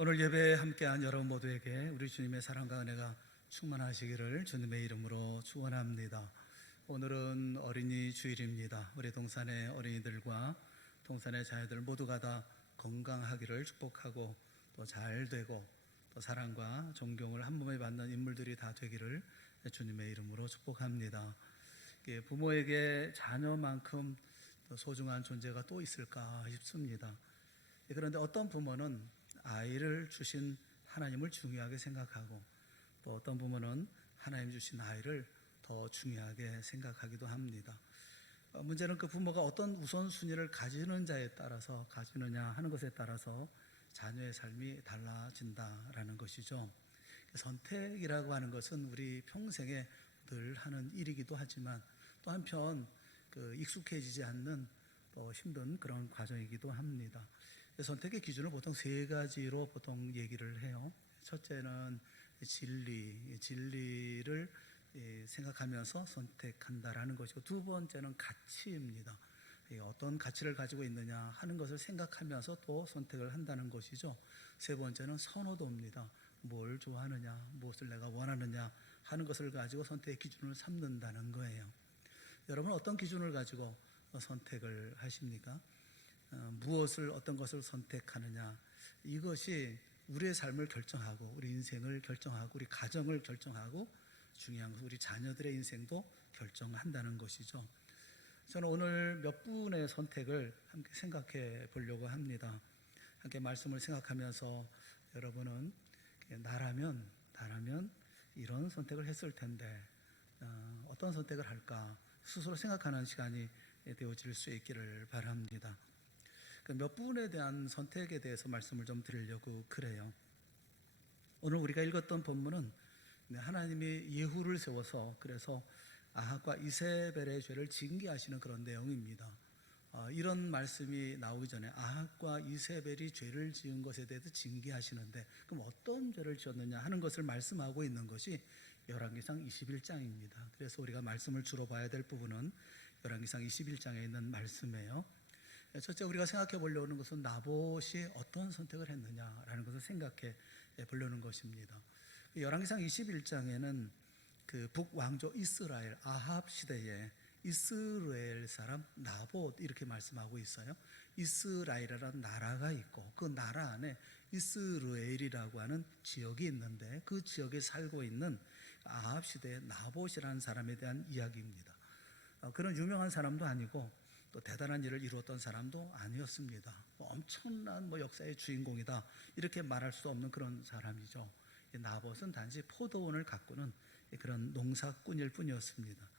오늘 예배에 함께한 여러분 모두에게 우리 주님의 사랑과 은혜가 충만하시기를 주님의 이름으로 축원합니다. 오늘은 어린이 주일입니다. 우리 동산의 어린이들과 동산의 자녀들 모두가 다 건강하기를 축복하고 또 잘 되고 또 사랑과 존경을 한 몸에 받는 인물들이 다 되기를 주님의 이름으로 축복합니다. 부모에게 자녀만큼 소중한 존재가 또 있을까 싶습니다. 그런데 어떤 부모는 아이를 주신 하나님을 중요하게 생각하고 또 어떤 부모는 하나님 주신 아이를 더 중요하게 생각하기도 합니다. 문제는 그 부모가 어떤 우선순위를 가지느냐 하는 것에 따라서 자녀의 삶이 달라진다라는 것이죠. 선택이라고 하는 것은 우리 평생에 늘 하는 일이기도 하지만 또 한편 익숙해지지 않는 또 힘든 그런 과정이기도 합니다. 선택의 기준을 보통 세 가지로 보통 얘기를 해요. 첫째는 진리를 생각하면서 선택한다라는 것이고, 두 번째는 가치입니다. 어떤 가치를 가지고 있느냐 하는 것을 생각하면서 또 선택을 한다는 것이죠. 세 번째는 선호도입니다. 뭘 좋아하느냐, 무엇을 내가 원하느냐 하는 것을 가지고 선택의 기준을 삼는다는 거예요. 여러분 어떤 기준을 가지고 선택을 하십니까? 무엇을 어떤 것을 선택하느냐, 이것이 우리의 삶을 결정하고 우리 인생을 결정하고 우리 가정을 결정하고 중요한 것은 우리 자녀들의 인생도 결정한다는 것이죠. 저는 오늘 몇 분의 선택을 함께 생각해 보려고 합니다. 함께 말씀을 생각하면서 여러분은 나라면 이런 선택을 했을 텐데 어떤 선택을 할까 스스로 생각하는 시간이 되어질 수 있기를 바랍니다. 몇 부분에 대한 선택에 대해서 말씀을 좀 드리려고 그래요. 오늘 우리가 읽었던 본문은 하나님이 예후를 세워서 그래서 아합과 이세벨의 죄를 징계하시는 그런 내용입니다. 이런 말씀이 나오기 전에 아합과 이세벨이 죄를 지은 것에 대해서 징계하시는데, 그럼 어떤 죄를 지었느냐 하는 것을 말씀하고 있는 것이 열왕기상 21장입니다. 그래서 우리가 말씀을 주로 봐야 될 부분은 열왕기상 21장에 있는 말씀이에요. 첫째 우리가 생각해 보려고 하는 것은 나봇이 어떤 선택을 했느냐라는 것을 생각해 보려는 것입니다. 열왕기상 21장에는 그 북왕조 이스라엘 아합 시대에 이스라엘 사람 나봇 이렇게 말씀하고 있어요. 이스라엘이라는 나라가 있고 그 나라 안에 이스라엘이라고 하는 지역이 있는데 그 지역에 살고 있는 아합 시대의 나봇이라는 사람에 대한 이야기입니다. 그런 유명한 사람도 아니고 또 대단한 일을 이루었던 사람도 아니었습니다. 엄청난 역사의 주인공이다 이렇게 말할 수 없는 그런 사람이죠. 나봇은 단지 포도원을 가꾸는 그런 농사꾼일 뿐이었습니다.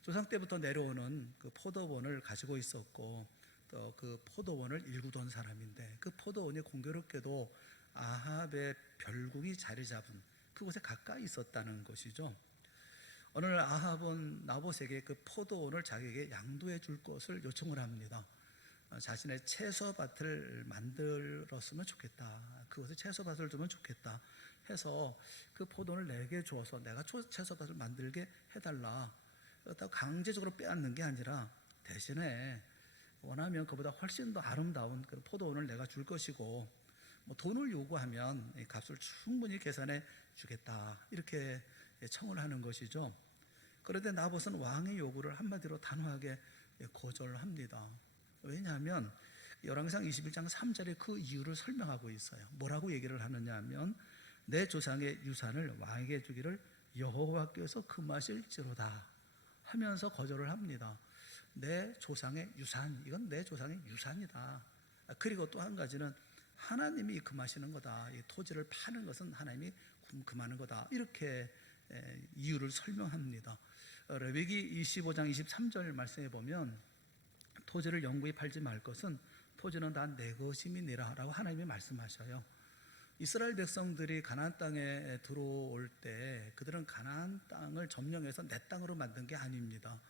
조상 때부터 내려오는 그 포도원을 가지고 있었고 또 그 포도원을 일구던 사람인데, 그 포도원이 공교롭게도 아합의 별궁이 자리 잡은 그곳에 가까이 있었다는 것이죠. 어느 날 아합은 나봇에게 그 포도원을 자기에게 양도해 줄 것을 요청을 합니다. 자신의 채소밭을 만들었으면 좋겠다, 그것에 채소밭을 두면 좋겠다 해서 그 포도원을 내게 주어서 내가 채소밭을 만들게 해달라, 강제적으로 빼앗는 게 아니라 대신에 원하면 그보다 훨씬 더 아름다운 그 포도원을 내가 줄 것이고 돈을 요구하면 값을 충분히 계산해 주겠다 이렇게 청을 하는 것이죠. 그런데 나봇은 왕의 요구를 한마디로 단호하게 거절합니다. 왜냐하면 열왕기상 21장 3절에 그 이유를 설명하고 있어요. 뭐라고 얘기를 하느냐 하면 내 조상의 유산을 왕에게 주기를 여호와께서 금하실지로다 하면서 거절을 합니다. 내 조상의 유산, 이건 내 조상의 유산이다. 그리고 또 한 가지는 하나님이 금하시는 거다. 이 토지를 파는 것은 하나님이 금하는 거다. 이렇게 이유를 설명합니다. 레위기 25장 23절 말씀에 보면 토지를 영구히 팔지 말 것은 토지는 다 내 것임이니라 라고 하나님이 말씀하셔요. 이스라엘 백성들이 가나안 땅에 들어올 때 그들은 가나안 땅을 점령해서 내 땅으로 만든 게 아닙니다.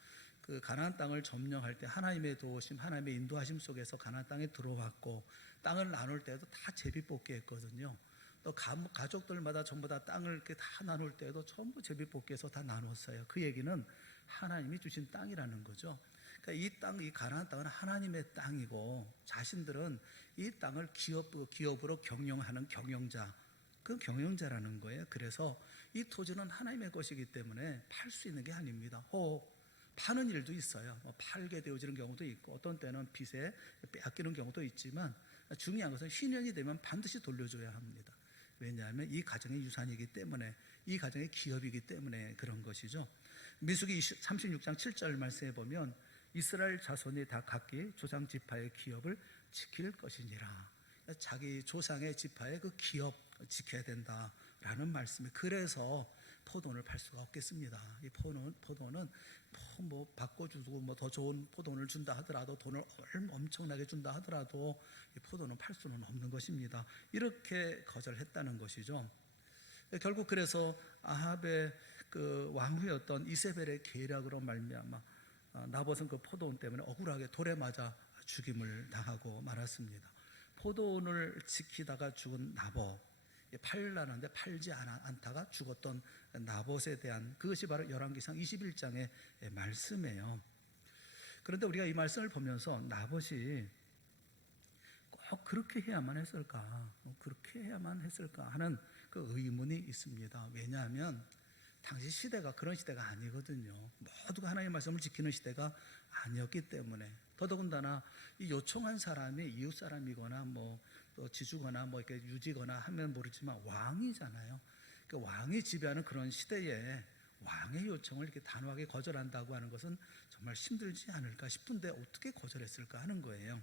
그 가나안 땅을 점령할 때 하나님의 도우심, 하나님의 인도하심 속에서 가나안 땅에 들어왔고, 땅을 나눌 때도 다 제비뽑기 했거든요. 또 가족들마다 전부 다 땅을 이렇게 다 나눌 때도 전부 제비뽑기해서 다 나눴어요. 그 얘기는 하나님이 주신 땅이라는 거죠. 그러니까 이 땅, 이 가나안 땅은 하나님의 땅이고 자신들은 이 땅을 기업으로 경영하는 경영자, 그 경영자라는 거예요. 그래서 이 토지는 하나님의 것이기 때문에 팔 수 있는 게 아닙니다. 혹 파는 일도 있어요. 팔게 되어지는 경우도 있고 어떤 때는 빚에 빼앗기는 경우도 있지만 중요한 것은 신령이 되면 반드시 돌려줘야 합니다. 왜냐하면 이 가정의 유산이기 때문에, 이 가정의 기업이기 때문에 그런 것이죠. 민수기 36장 7절 말씀에 보면 이스라엘 자손이 다 각기 조상 지파의 기업을 지킬 것이니라. 자기 조상의 지파의 그 기업 지켜야 된다라는 말씀이. 그래서 포도원을 팔 수가 없겠습니다. 이 포도원은 뭐 바꿔주고 뭐 더 좋은 포도원을 준다 하더라도, 돈을 엄청나게 준다 하더라도 이 포도원은 팔 수는 없는 것입니다. 이렇게 거절했다는 것이죠. 결국 그래서 아합의 그 왕후였던 이세벨의 계략으로 말미암아 나봇은 그 포도원 때문에 억울하게 돌에 맞아 죽임을 당하고 말았습니다. 포도원을 지키다가 죽은 나봇, 팔라는데 팔지 않다가 죽었던 나봇에 대한, 그것이 바로 열왕기상 21장의 말씀이에요. 그런데 우리가 이 말씀을 보면서 나봇이 꼭 그렇게 해야만 했을까, 그렇게 해야만 했을까 하는 그 의문이 있습니다. 왜냐하면 당시 시대가 그런 시대가 아니거든요. 모두가 하나님의 말씀을 지키는 시대가 아니었기 때문에. 더더군다나 이 요청한 사람이 이웃 사람이거나 뭐 또 지주거나 뭐 이렇게 유지거나 하면 모르지만 왕이잖아요. 그 왕이 지배하는 그런 시대에 왕의 요청을 이렇게 단호하게 거절한다고 하는 것은 정말 힘들지 않을까 싶은데 어떻게 거절했을까 하는 거예요.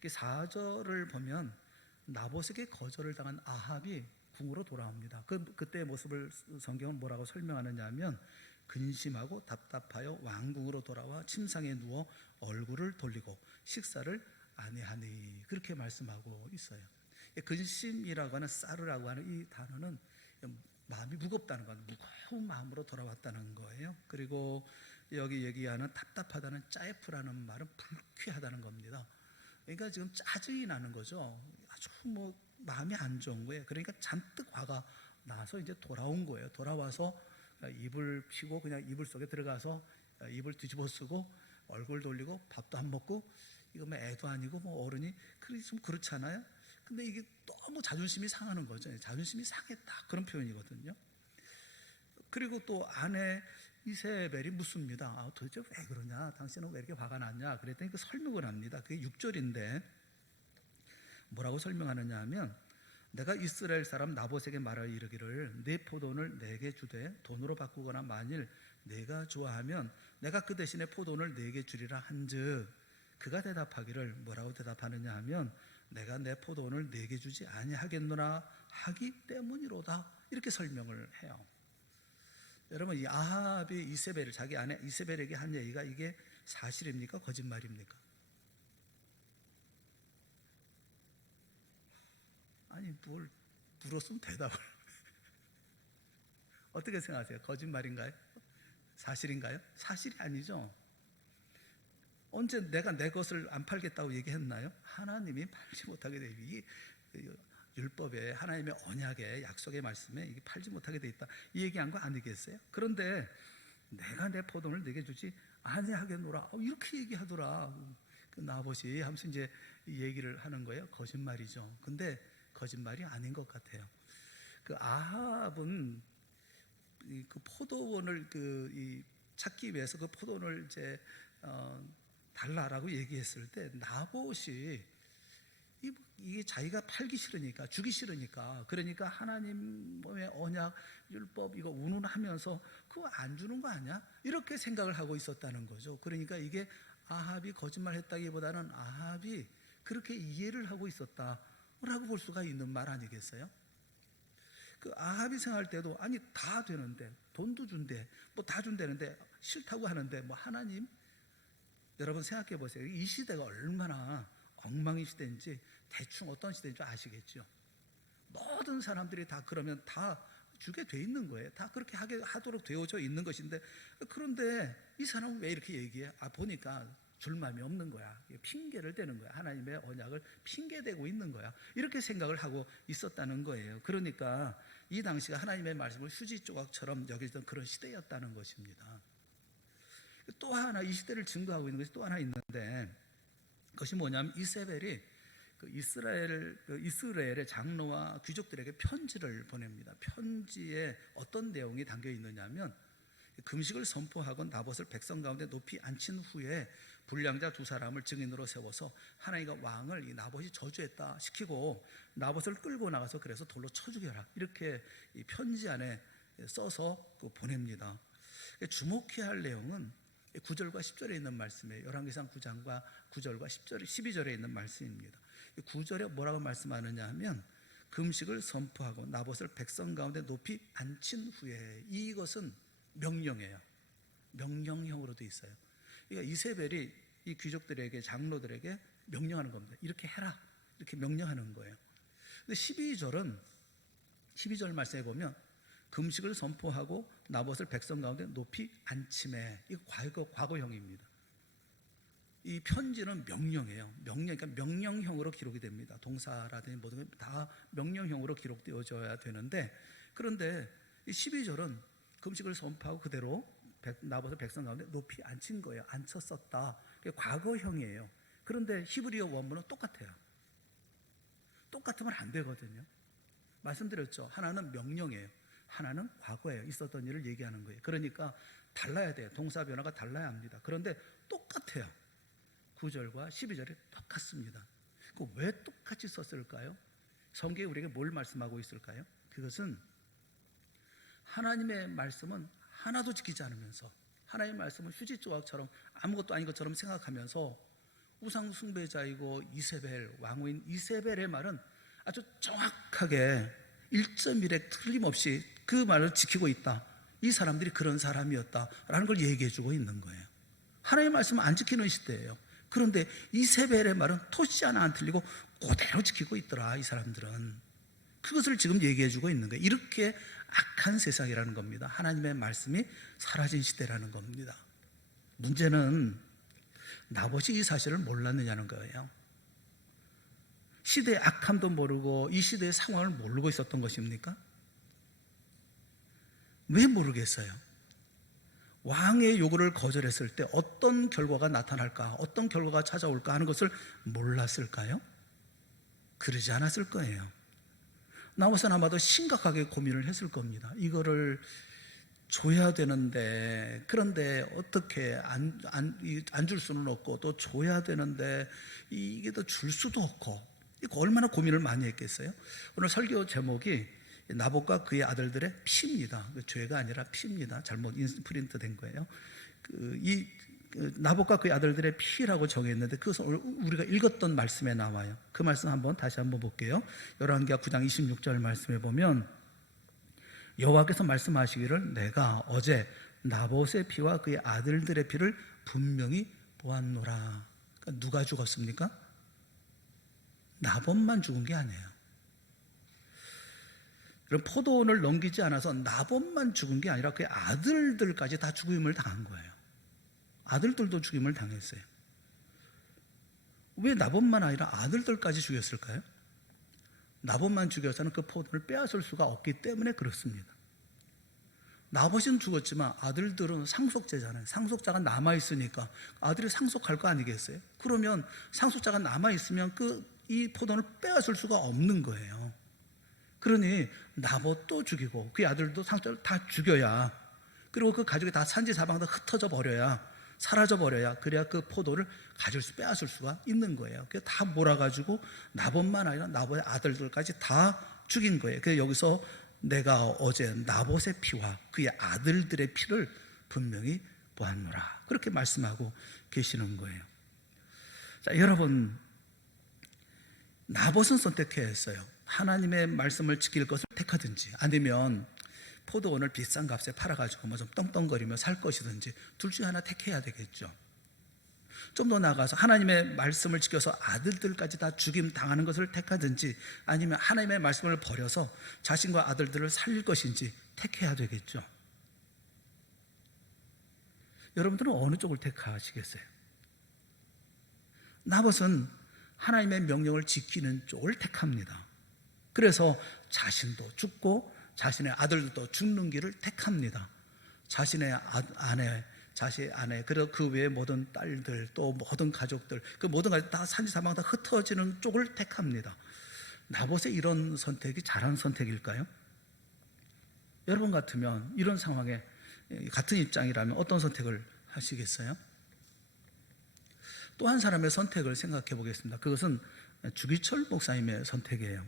4절을 보면 나봇에게 거절을 당한 아합이 궁으로 돌아옵니다. 그때의 모습을 성경은 뭐라고 설명하느냐 하면 근심하고 답답하여 왕궁으로 돌아와 침상에 누워 얼굴을 돌리고 식사를 아니하니, 그렇게 말씀하고 있어요. 근심이라고 하는 쌀이라고 하는 이 단어는 마음이 무겁다는 건, 무거운 마음으로 돌아왔다는 거예요. 그리고 여기 얘기하는 답답하다는 짜에프라는 말은 불쾌하다는 겁니다. 그러니까 지금 짜증이 나는 거죠. 아주 뭐 마음이 안 좋은 거예요. 그러니까 잔뜩 화가 나서 이제 돌아온 거예요. 돌아와서 이불 피고 그냥 이불 속에 들어가서 이불 뒤집어 쓰고 얼굴 돌리고 밥도 안 먹고, 이거 뭐 애도 아니고 뭐 어른이 그래 좀 그렇잖아요. 근데 이게 너무 자존심이 상하는 거죠. 자존심이 상했다, 그런 표현이거든요. 그리고 또 아내 이세벨이 묻습니다. 도대체 왜 그러냐, 당신은 왜 이렇게 화가 났냐 그랬더니 그 설명을 합니다. 그게 6절인데 뭐라고 설명하느냐 하면, 내가 이스라엘 사람 나봇에게 말하여 이르기를 내 포도원을 내게 주되 돈으로 바꾸거나 만일 내가 좋아하면 내가 그 대신에 포도원을 내게 주리라 한즉, 그가 대답하기를 뭐라고 대답하느냐 하면 내가 내 포도원을 내게 주지 아니하겠노라 하기 때문이로다, 이렇게 설명을 해요. 여러분, 이 아합이 이세벨을, 자기 아내 이세벨에게 한 얘기가 이게 사실입니까, 거짓말입니까? 아니 뭘 물었으면 대답을 어떻게 생각하세요? 거짓말인가요? 사실인가요? 사실이 아니죠. 언제 내가 내 것을 안 팔겠다고 얘기했나요? 하나님이 팔지 못하게 돼, 이 율법에, 하나님의 언약의 약속의 말씀에 이게 팔지 못하게 돼 있다, 이 얘기한 거 아니겠어요? 그런데 내가 내 포도원을 내게 주지 아니하겠노라, 이렇게 얘기하더라. 그 나봇이 하면서 이제 얘기를 하는 거예요. 거짓말이죠. 근데 거짓말이 아닌 것 같아요. 그 아합은 그 포도원을 찾기 위해서 그 포도원을 이제 달라라고 얘기했을 때 나봇이 이게 자기가 팔기 싫으니까, 주기 싫으니까, 그러니까 하나님의 언약 율법 이거 운운하면서 그거 안 주는 거 아니야? 이렇게 생각을 하고 있었다는 거죠. 그러니까 이게 아합이 거짓말했다기보다는 아합이 그렇게 이해를 하고 있었다라고 볼 수가 있는 말 아니겠어요? 그 아합이 생각할 때도 아니 다 되는데, 돈도 준대, 뭐 다 준다는데 싫다고 하는데, 뭐 하나님, 여러분 생각해 보세요. 이 시대가 얼마나 엉망인 시대인지 대충 어떤 시대인 줄 아시겠죠? 모든 사람들이 다 그러면 다 주게 돼 있는 거예요. 다 그렇게 하도록 되어져 있는 것인데, 그런데 이 사람은 왜 이렇게 얘기해? 보니까 줄 마음이 없는 거야. 핑계를 대는 거야. 하나님의 언약을 핑계대고 있는 거야. 이렇게 생각을 하고 있었다는 거예요. 그러니까 이 당시가 하나님의 말씀을 휴지 조각처럼 여기던 그런 시대였다는 것입니다. 또 하나 이 시대를 증거하고 있는 것이 또 하나 있는데, 그것이 뭐냐면 이세벨이 이스라엘의 장로와 귀족들에게 편지를 보냅니다. 편지에 어떤 내용이 담겨 있느냐면, 금식을 선포하고 나봇을 백성 가운데 높이 앉힌 후에 불량자 두 사람을 증인으로 세워서 하나님과 왕을 이 나봇이 저주했다 시키고 나봇을 끌고 나가서 그래서 돌로 쳐 죽여라, 이렇게 이 편지 안에 써서 보냅니다. 주목해야 할 내용은 9절과 10절에 있는 말씀이에요. 열왕기상 9장과 9절과 10절, 12절에 있는 말씀입니다. 9절에 뭐라고 말씀하느냐 하면, 금식을 선포하고 나봇을 백성 가운데 높이 앉힌 후에, 이것은 명령이에요. 명령형으로 돼 있어요. 그러니까 이세벨이 이 귀족들에게, 장로들에게 명령하는 겁니다. 이렇게 해라, 이렇게 명령하는 거예요. 근데 12절 말씀에 보면 금식을 선포하고 나봇을 백성 가운데 높이 앉힘에, 이거 과거형입니다. 이 편지는 명령이에요. 그러니까 명령형으로 기록이 됩니다. 동사라든지 모든 게 다 명령형으로 기록되어져야 되는데, 그런데 이 12절은 금식을 선포하고 그대로 나봇을 백성 가운데 높이 앉힌 거예요. 앉혔었다. 그게 과거형이에요. 그런데 히브리어 원문은 똑같아요. 똑같으면 안 되거든요. 말씀드렸죠. 하나는 명령이에요. 하나는 과거예요. 있었던 일을 얘기하는 거예요. 그러니까 달라야 돼요. 동사 변화가 달라야 합니다. 그런데 똑같아요. 9절과 12절이 똑같습니다. 왜 똑같이 썼을까요? 성경이 우리에게 뭘 말씀하고 있을까요? 그것은 하나님의 말씀은 하나도 지키지 않으면서, 하나님의 말씀은 휴지 조각처럼 아무것도 아닌 것처럼 생각하면서 우상 숭배자이고 이세벨, 왕후인 이세벨의 말은 아주 정확하게 1.1획 틀림없이 그 말을 지키고 있다. 이 사람들이 그런 사람이었다라는 걸 얘기해 주고 있는 거예요. 하나님의 말씀은 안 지키는 시대예요. 그런데 이세벨의 말은 토시 하나 안 틀리고 그대로 지키고 있더라. 이 사람들은 그것을 지금 얘기해 주고 있는 거예요. 이렇게 악한 세상이라는 겁니다. 하나님의 말씀이 사라진 시대라는 겁니다. 문제는 나봇이 이 사실을 몰랐느냐는 거예요. 시대의 악함도 모르고 이 시대의 상황을 모르고 있었던 것입니까? 왜 모르겠어요? 왕의 요구를 거절했을 때 어떤 결과가 나타날까, 어떤 결과가 찾아올까 하는 것을 몰랐을까요? 그러지 않았을 거예요. 나봇은 아마도 심각하게 고민을 했을 겁니다. 이거를 줘야 되는데, 그런데 어떻게 안 줄 수는 없고, 또 줘야 되는데 이게 또 줄 수도 없고, 이거 얼마나 고민을 많이 했겠어요? 오늘 설교 제목이 나봇과 그의 아들들의 피입니다. 죄가 아니라 피입니다. 잘못 인프린트 된 거예요. 나봇과 그의 아들들의 피라고 정했는데, 그것은 우리가 읽었던 말씀에 나와요. 그 말씀 다시 한번 볼게요. 열왕기하 9장 26절 말씀에 보면, 여호와께서 말씀하시기를 내가 어제 나봇의 피와 그의 아들들의 피를 분명히 보았노라. 그러니까 누가 죽었습니까? 나봇만 죽은 게 아니에요. 그럼 포도원을 넘기지 않아서 나봇만 죽은 게 아니라 그의 아들들까지 다 죽임을 당한 거예요. 아들들도 죽임을 당했어요. 왜 나봇만 아니라 아들들까지 죽였을까요? 나봇만 죽여서는 그 포도를 빼앗을 수가 없기 때문에 그렇습니다. 나봇은 죽었지만 아들들은 상속제잖아요. 상속자가 남아있으니까 아들이 상속할 거 아니겠어요? 그러면 상속자가 남아있으면 이 포도를 빼앗을 수가 없는 거예요. 그러니 나봇도 죽이고 그의 아들도 상속자를 다 죽여야, 그리고 그 가족이 다 산지사방으로 흩어져 버려야, 사라져 버려야, 그래야 그 포도를 빼앗을 수가 있는 거예요. 그래서 다 몰아가지고 나봇만 아니라 나봇의 아들들까지 다 죽인 거예요. 그래서 여기서 내가 어제 나봇의 피와 그의 아들들의 피를 분명히 보았노라, 그렇게 말씀하고 계시는 거예요. 자, 여러분, 나봇은 선택해야 했어요. 하나님의 말씀을 지킬 것을 택하든지, 아니면 포도원을 비싼 값에 팔아가지고 좀 떵떵거리며 살 것이든지, 둘 중에 하나 택해야 되겠죠. 좀 더 나아가서 하나님의 말씀을 지켜서 아들들까지 다 죽임 당하는 것을 택하든지, 아니면 하나님의 말씀을 버려서 자신과 아들들을 살릴 것인지 택해야 되겠죠. 여러분들은 어느 쪽을 택하시겠어요? 나봇은 하나님의 명령을 지키는 쪽을 택합니다. 그래서 자신도 죽고 자신의 아들도 죽는 길을 택합니다. 자신의 아내, 자식 아내, 그리고 그 외의 모든 딸들, 또 모든 가족들, 그 모든 가족 다 산지사방 다 흩어지는 쪽을 택합니다. 나봇의 이런 선택이 잘한 선택일까요? 여러분 같으면 이런 상황에 같은 입장이라면 어떤 선택을 하시겠어요? 또 한 사람의 선택을 생각해 보겠습니다. 그것은 주기철 목사님의 선택이에요.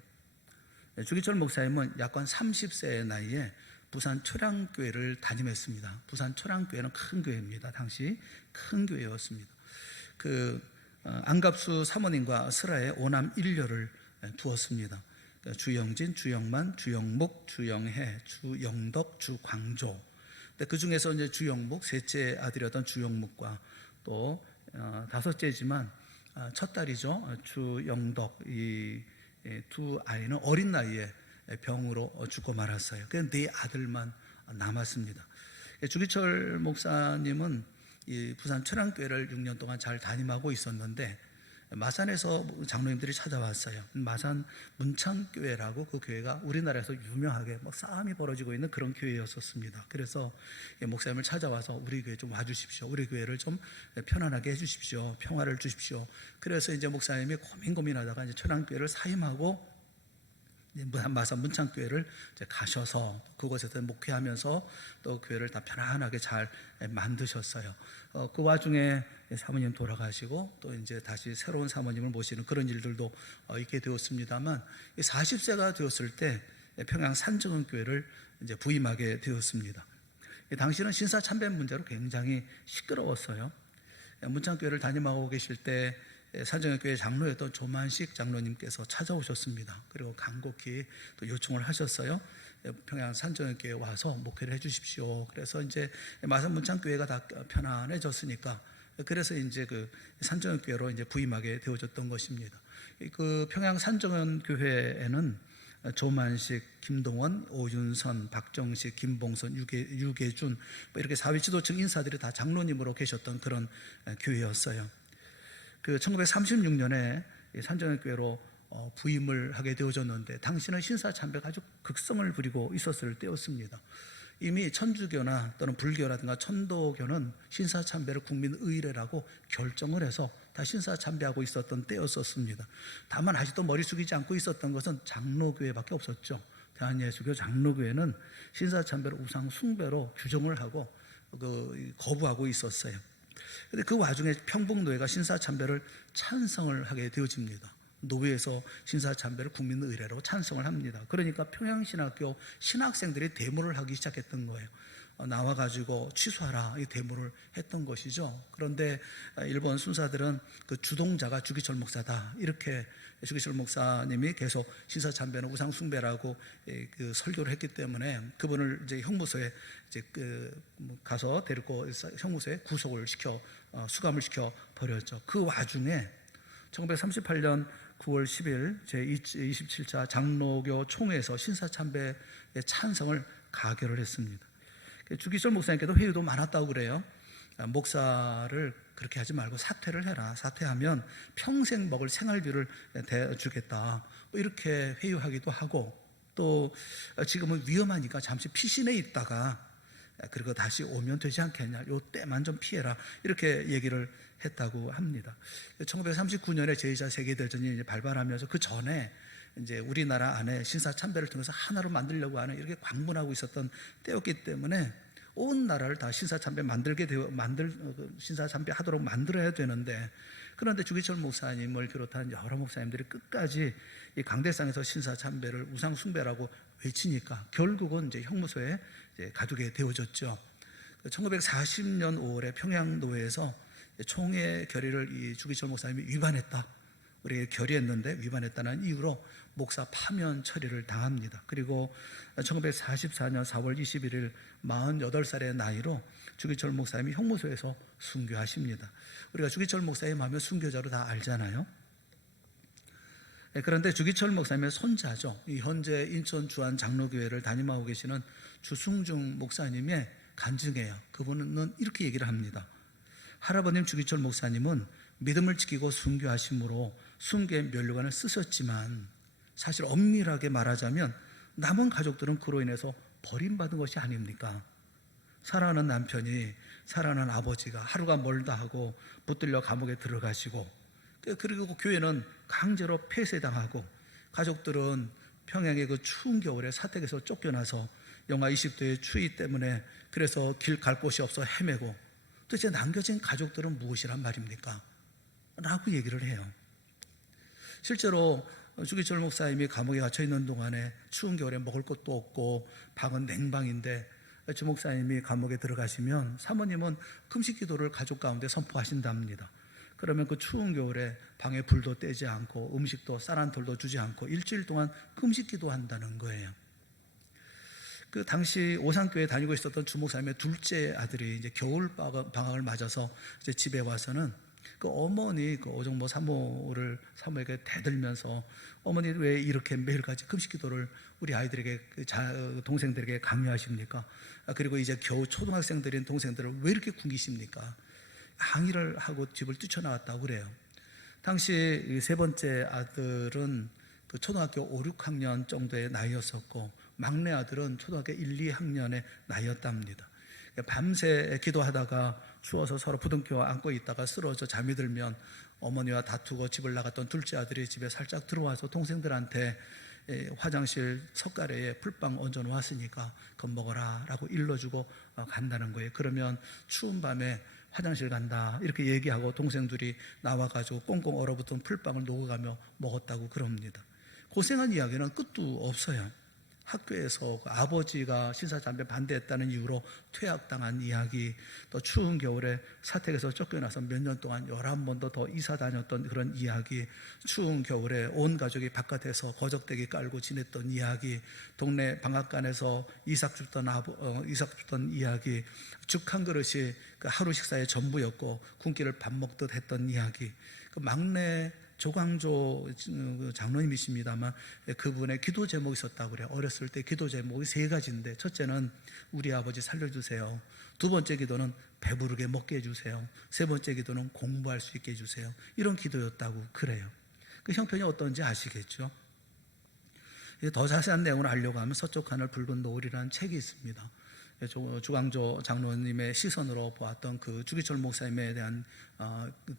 주기철 목사님은 약 30세의 나이에 부산 초량교회를 담임했습니다. 부산 초량교회는 큰 교회입니다. 당시 큰 교회였습니다. 안갑수 사모님과 슬하에 오남 일녀를 두었습니다. 주영진, 주영만, 주영목, 주영해, 주영덕, 주광조. 그 중에서 이제 주영목, 셋째 아들이었던 주영목과 또 다섯째지만 첫 딸이죠, 주영덕, 이 두 아이는 어린 나이에 병으로 죽고 말았어요. 그래서 네 아들만 남았습니다. 주기철 목사님은 이 부산 초량교회를 6년 동안 잘 담임하고 있었는데 마산에서 장로님들이 찾아왔어요. 마산 문창교회라고, 그 교회가 우리나라에서 유명하게 싸움이 벌어지고 있는 그런 교회였었습니다. 그래서 목사님을 찾아와서 우리 교회 좀 와주십시오, 우리 교회를 좀 편안하게 해주십시오, 평화를 주십시오. 그래서 이제 목사님이 고민하다가 이제 초량교회를 사임하고 마산 문창교회를 가셔서 그곳에서 목회하면서 또 교회를 다 편안하게 잘 만드셨어요. 그 와중에 사모님 돌아가시고 또 이제 다시 새로운 사모님을 모시는 그런 일들도 있게 되었습니다만, 40세가 되었을 때 평양 산정은교회를 이제 부임하게 되었습니다. 당시는 신사참배 문제로 굉장히 시끄러웠어요. 문창교회를 담임하고 계실 때 산정교회 장로였던 조만식 장로님께서 찾아오셨습니다. 그리고 간곡히 또 요청을 하셨어요. 평양 산정교회에 와서 목회를 해주십시오. 그래서 이제 마산 문창교회가 다 편안해졌으니까, 그래서 이제 그 산정교회로 이제 부임하게 되어졌던 것입니다. 그 평양 산정교회에는 조만식, 김동원, 오윤선, 박정식, 김봉선, 유계준 이렇게 사회 지도층 인사들이 다 장로님으로 계셨던 그런 교회였어요. 1936년에 산정교회로 부임을 하게 되어졌는데, 당시는 신사참배가 아주 극성을 부리고 있었을 때였습니다. 이미 천주교나 또는 불교라든가 천도교는 신사참배를 국민의례라고 결정을 해서 다 신사참배하고 있었던 때였었습니다. 다만 아직도 머리 숙이지 않고 있었던 것은 장로교회밖에 없었죠. 대한예수교 장로교회는 신사참배를 우상 숭배로 규정을 하고 거부하고 있었어요. 그런데 그 와중에 평북노회가 신사참배를 찬성을 하게 되어집니다. 노회에서 신사참배를 국민의례로 찬성을 합니다. 그러니까 평양신학교 신학생들이 데모를 하기 시작했던 거예요. 나와가지고 취소하라, 이 데모를 했던 것이죠. 그런데 일본 순사들은 그 주동자가 주기철 목사다, 이렇게 주기철 목사님이 계속 신사참배는 우상숭배라고 그 설교를 했기 때문에 그분을 이제 형무소에 이제 가서 데리고 형무소에 구속을 시켜 수감을 시켜 버렸죠. 그 와중에 1938년 9월 10일 제27차 장로교 총회에서 신사참배의 찬성을 가결을 했습니다. 주기철 목사님께도 회의도 많았다고 그래요. 목사를 그렇게 하지 말고 사퇴를 해라, 사퇴하면 평생 먹을 생활비를 주겠다, 이렇게 회유하기도 하고, 또 지금은 위험하니까 잠시 피신해 있다가 그리고 다시 오면 되지 않겠냐, 요 때만 좀 피해라, 이렇게 얘기를 했다고 합니다. 1939년에 제2차 세계대전이 발발하면서 그 전에 이제 우리나라 안에 신사참배를 통해서 하나로 만들려고 하는 이렇게 광분하고 있었던 때였기 때문에 온 나라를 다 신사참배 신사참배 하도록 만들어야 되는데, 그런데 주기철 목사님을 비롯한 여러 목사님들이 끝까지 이 강대상에서 신사참배를 우상숭배라고 외치니까 결국은 이제 형무소에 이제 가두게 되어졌죠. 1940년 5월에 평양노회에서 총회 결의를 이 주기철 목사님이 위반했다, 우리가 결의했는데 위반했다는 이유로 목사 파면 처리를 당합니다. 그리고 1944년 4월 21일 48살의 나이로 주기철 목사님이 형무소에서 순교하십니다. 우리가 주기철 목사님 하면 순교자로 다 알잖아요. 그런데 주기철 목사님의 손자죠, 이 현재 인천 주안 장로교회를 담임하고 계시는 주승중 목사님의 간증이에요. 그분은 이렇게 얘기를 합니다. 할아버님 주기철 목사님은 믿음을 지키고 순교하심으로 순교의 면류관을 쓰셨지만, 사실 엄밀하게 말하자면 남은 가족들은 그로 인해서 버림받은 것이 아닙니까? 사랑하는 남편이, 사랑하는 아버지가 하루가 멀다 하고 붙들려 감옥에 들어가시고, 그리고 교회는 강제로 폐쇄당하고, 가족들은 평양의 그 추운 겨울에 사택에서 쫓겨나서 영하 20도의 추위 때문에 그래서 길 갈 곳이 없어 헤매고, 도대체 남겨진 가족들은 무엇이란 말입니까? 라고 얘기를 해요. 실제로 주기철 목사님이 감옥에 갇혀 있는 동안에 추운 겨울에 먹을 것도 없고 방은 냉방인데, 주 목사님이 감옥에 들어가시면 사모님은 금식 기도를 가족 가운데 선포하신답니다. 그러면 그 추운 겨울에 방에 불도 떼지 않고 음식도 쌀 한 톨도 주지 않고 일주일 동안 금식 기도한다는 거예요. 그 당시 오산교회 다니고 있었던 주 목사님의 둘째 아들이 이제 겨울 방학을 맞아서 이제 집에 와서는 그 어머니, 그 오정모 사모에게 대들면서, 어머니 왜 이렇게 매일같이 금식 기도를 우리 아이들에게, 동생들에게 강요하십니까? 그리고 이제 겨우 초등학생들인 동생들을 왜 이렇게 굶기십니까? 항의를 하고 집을 뛰쳐나왔다고 그래요. 당시 세 번째 아들은 그 초등학교 5, 6학년 정도의 나이였었고, 막내 아들은 초등학교 1, 2학년의 나이였답니다. 밤새 기도하다가 추워서 서로 부둥켜 안고 있다가 쓰러져 잠이 들면 어머니와 다투고 집을 나갔던 둘째 아들이 집에 살짝 들어와서 동생들한테 화장실 석가래에 풀빵 얹어 놓았으니까 그거 먹어라 라고 일러주고 간다는 거예요. 그러면 추운 밤에 화장실 간다 이렇게 얘기하고 동생들이 나와가지고 꽁꽁 얼어붙은 풀빵을 녹여가며 먹었다고 그럽니다. 고생한 이야기는 끝도 없어요. 학교에서 아버지가 신사참배 반대했다는 이유로 퇴학당한 이야기, 또 추운 겨울에 사택에서 쫓겨나서 몇 년 동안 11번도 더 이사 다녔던 그런 이야기, 추운 겨울에 온 가족이 바깥에서 거적대기 깔고 지냈던 이야기, 동네 방앗간에서 이삭 줍던 이야기, 죽 한 그릇이 그 하루 식사의 전부였고 굶기를 밥 먹듯 했던 이야기, 그 막내 조광조 장로님이십니다만 그분의 기도 제목이 있었다고 그래요. 어렸을 때 기도 제목이 3가지인데, 첫째는 우리 아버지 살려주세요, 두 번째 기도는 배부르게 먹게 해주세요, 세 번째 기도는 공부할 수 있게 해주세요. 이런 기도였다고 그래요. 그 형편이 어떤지 아시겠죠? 더 자세한 내용을 알려고 하면 서쪽 하늘 붉은 노을이라는 책이 있습니다. 주광조 장로님의 시선으로 보았던 그 주기철 목사님에 대한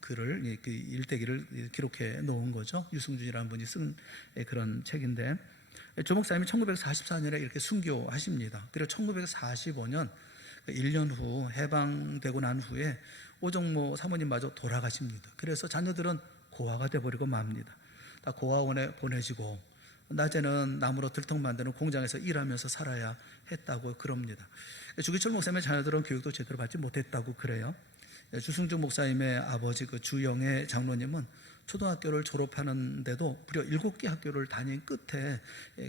글을, 그 일대기를 기록해 놓은 거죠. 유승준이라는 분이 쓴 그런 책인데, 조 목사님이 1944년에 이렇게 순교하십니다. 그리고 1945년 1년 후 해방되고 난 후에 오정모 사모님마저 돌아가십니다. 그래서 자녀들은 고아가 돼버리고 맙니다. 다 고아원에 보내지고 낮에는 나무로 들통 만드는 공장에서 일하면서 살아야 했다고 그럽니다. 주기철 목사님의 자녀들은 교육도 제대로 받지 못했다고 그래요. 주승준 목사님의 아버지 그 주영애 장로님은 초등학교를 졸업하는데도 무려 7개 학교를 다닌 끝에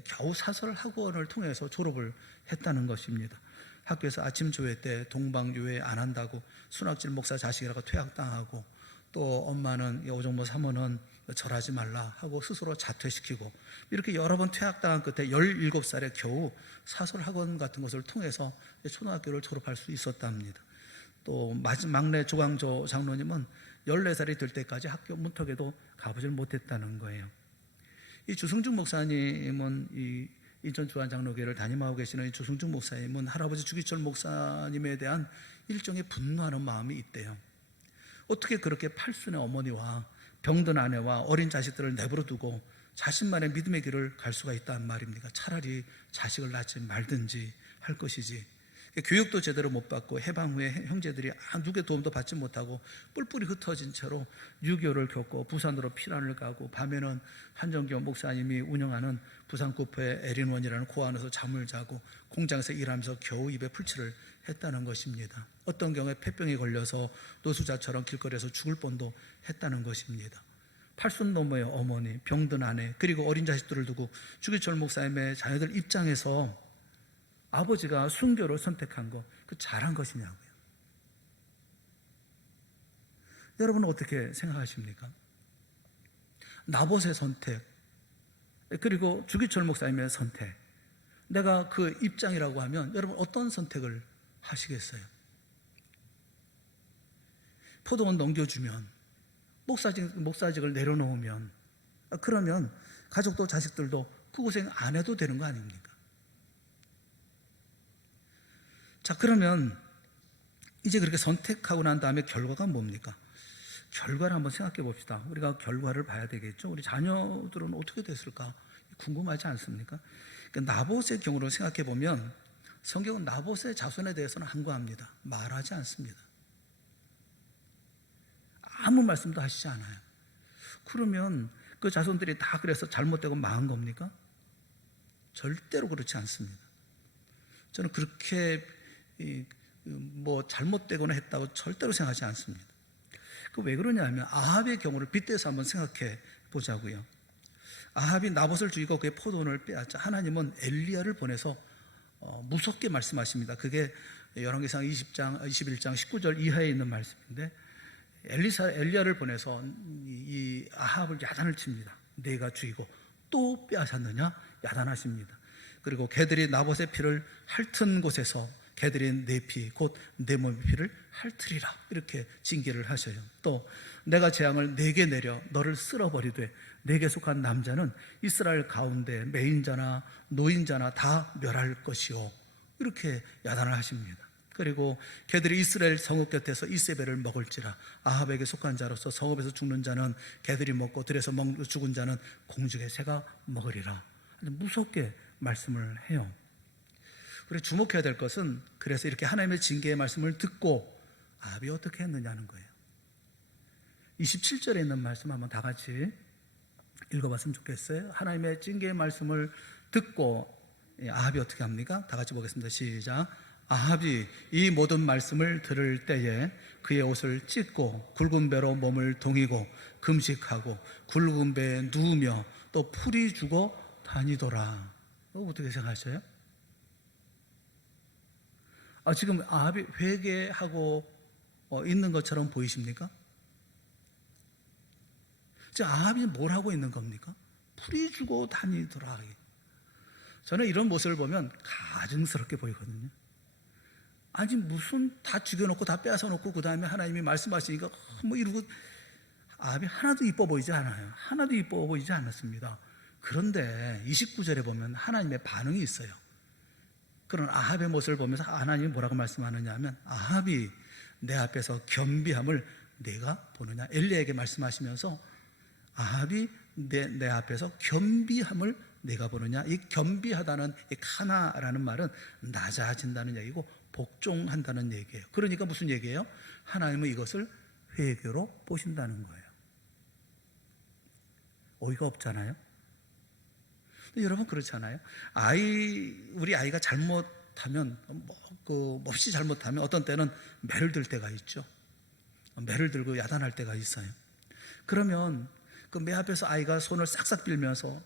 겨우 사설학원을 통해서 졸업을 했다는 것입니다. 학교에서 아침 조회 때 동방요회 안 한다고 순학질 목사 자식이라고 퇴학당하고, 또 엄마는, 오정모 사모는 절하지 말라 하고 스스로 자퇴시키고, 이렇게 여러 번 퇴학당한 끝에 17살에 겨우 사설학원 같은 것을 통해서 초등학교를 졸업할 수 있었답니다. 또 막내 조광조 장로님은 14살이 될 때까지 학교 문턱에도 가보질 못했다는 거예요. 이 주승준 목사님은, 이 인천 주한장로교회를 담임하고 계시는 이 주승준 목사님은 할아버지 주기철 목사님에 대한 일종의 분노하는 마음이 있대요. 어떻게 그렇게 팔순의 어머니와 병든 아내와 어린 자식들을 내버려 두고 자신만의 믿음의 길을 갈 수가 있단 말입니까? 차라리 자식을 낳지 말든지 할 것이지. 교육도 제대로 못 받고 해방 후에 형제들이 누구의 도움도 받지 못하고 뿔뿔이 흩어진 채로 유교를 겪고 부산으로 피난을 가고, 밤에는 한정경 목사님이 운영하는 부산 구포의 에린원이라는 고안에서 잠을 자고 공장에서 일하면서 겨우 입에 풀칠을 했다는 것입니다. 어떤 경우에 폐병에 걸려서 노수자처럼 길거리에서 죽을 뻔도 했다는 것입니다. 팔순 노모의 어머니, 병든 아내, 그리고 어린 자식들을 두고 주기철 목사님의 자녀들 입장에서 아버지가 순교를 선택한 거, 그 잘한 것이냐고요. 여러분은 어떻게 생각하십니까? 나봇의 선택, 그리고 주기철 목사님의 선택, 내가 그 입장이라고 하면 여러분 어떤 선택을 하시겠어요? 포도원 넘겨주면, 목사직을 내려놓으면, 그러면 가족도 자식들도 그 고생 안 해도 되는 거 아닙니까? 자, 그러면 이제 그렇게 선택하고 난 다음에 결과가 뭡니까? 결과를 한번 생각해 봅시다. 우리가 결과를 봐야 되겠죠. 우리 자녀들은 어떻게 됐을까? 궁금하지 않습니까? 그러니까 나봇의 경우를 생각해 보면 성경은 나봇의 자손에 대해서는 한가합니다. 말하지 않습니다. 아무 말씀도 하시지 않아요. 그러면 그 자손들이 다 그래서 잘못되고 망한 겁니까? 절대로 그렇지 않습니다. 저는 그렇게 뭐 잘못되거나 했다고 절대로 생각하지 않습니다. 그 왜 그러냐면 아합의 경우를 빗대서 한번 생각해 보자고요. 아합이 나봇을 죽이고 그의 포도원을 빼앗자 하나님은 엘리야를 보내서 무섭게 말씀하십니다. 그게 열왕기상 21장 19절 이하에 있는 말씀인데 엘리야를 보내서 이 아합을 야단을 칩니다. 내가 죽이고 또 빼앗았느냐? 야단하십니다. 그리고 개들이 나봇의 피를 핥은 곳에서 개들이 내 피 곧 내 몸의 피를 핥으리라 이렇게 징계를 하셔요. 또 내가 재앙을 내게 내려 너를 쓸어버리되 내게 속한 남자는 이스라엘 가운데 매인자나 노인자나 다 멸할 것이요 이렇게 야단을 하십니다. 그리고 개들이 이스라엘 성읍 곁에서 이세벨을 먹을지라 아합에게 속한 자로서 성읍에서 죽는 자는 개들이 먹고 들에서 죽은 자는 공중의 새가 먹으리라. 무섭게 말씀을 해요. 우리 주목해야 될 것은 그래서 이렇게 하나님의 징계의 말씀을 듣고 아합이 어떻게 했느냐는 거예요. 27절에 있는 말씀 한번 다 같이 읽어봤으면 좋겠어요. 하나님의 징계의 말씀을 듣고 아합이 어떻게 합니까? 다 같이 보겠습니다. 시작. 아합이 이 모든 말씀을 들을 때에 그의 옷을 찢고 굵은 배로 몸을 동이고 금식하고 굵은 배에 누우며 또 풀이 주고 다니더라. 어떻게 생각하셔요? 지금 아합이 회개하고 있는 것처럼 보이십니까? 아합이 뭘 하고 있는 겁니까? 풀이 주고 다니더라. 저는 이런 모습을 보면 가증스럽게 보이거든요. 아니 무슨 다 죽여놓고 다 빼앗아놓고 그 다음에 하나님이 말씀하시니까 뭐 이러고 아합이 하나도 이뻐 보이지 않아요. 하나도 이뻐 보이지 않았습니다. 그런데 29절에 보면 하나님의 반응이 있어요. 그런 아합의 모습을 보면서 하나님이 뭐라고 말씀하느냐 하면 아합이 내 앞에서 겸비함을 내가 보느냐. 엘리야에게 말씀하시면서 아합이 내 앞에서 겸비함을 내가 보느냐. 이 겸비하다는 이 카나라는 말은 낮아진다는 얘기고 복종한다는 얘기예요. 그러니까 무슨 얘기예요? 하나님은 이것을 회개로 보신다는 거예요. 어이가 없잖아요. 여러분 그렇잖아요. 우리 아이가 잘못하면 몹시 잘못하면 어떤 때는 매를 들 때가 있죠. 매를 들고 야단할 때가 있어요. 그러면 그 매 앞에서 아이가 손을 싹싹 빌면서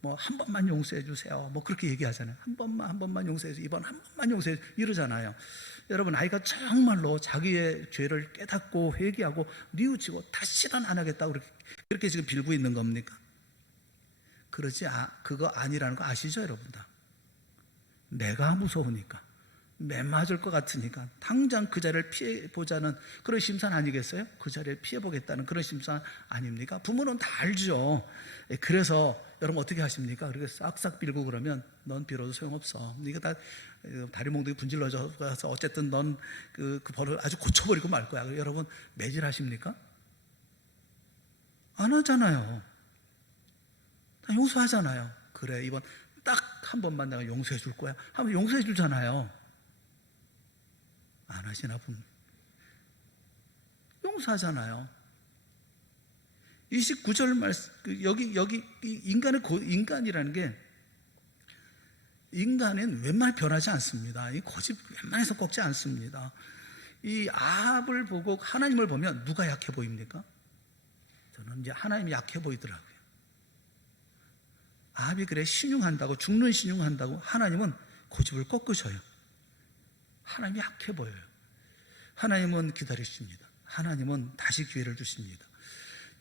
뭐 한 번만 용서해 주세요. 뭐 그렇게 얘기하잖아요. 한 번만 용서해 주세요. 이번 한 번만 용서해 주세요. 이러잖아요. 여러분 아이가 정말로 자기의 죄를 깨닫고 회개하고 뉘우치고 다시는 안 하겠다고 그렇게 지금 빌고 있는 겁니까? 그거 아니라는 거 아시죠, 여러분 다? 내가 무서우니까, 매 맞을 것 같으니까 당장 그 자리를 피해보자는 그런 심산 아니겠어요? 그 자리를 피해보겠다는 그런 심산 아닙니까? 부모는 다 알죠. 그래서 여러분 어떻게 하십니까? 그렇게 싹싹 빌고 그러면 넌 빌어도 소용없어. 네가 다 다리 몽둥이 분질러져서 어쨌든 넌 그 벌을 아주 고쳐버리고 말 거야. 여러분 매질하십니까? 안 하잖아요. 용서하잖아요. 그래 이번 딱 한 번만 내가 용서해 줄 거야 하면 용서해 주잖아요. 안 하시나 분 용서하잖아요. 29절 말씀 여기 인간이라는 게 인간은 웬만히 변하지 않습니다. 이 고집 웬만해서 꺾지 않습니다. 이 아합을 보고 하나님을 보면 누가 약해 보입니까? 저는 이제 하나님이 약해 보이더라고요. 아합이 그래 신용한다고 죽는 신용한다고 하나님은 고집을 꺾으셔요. 하나님이 약해 보여요. 하나님은 기다리십니다. 하나님은 다시 기회를 주십니다.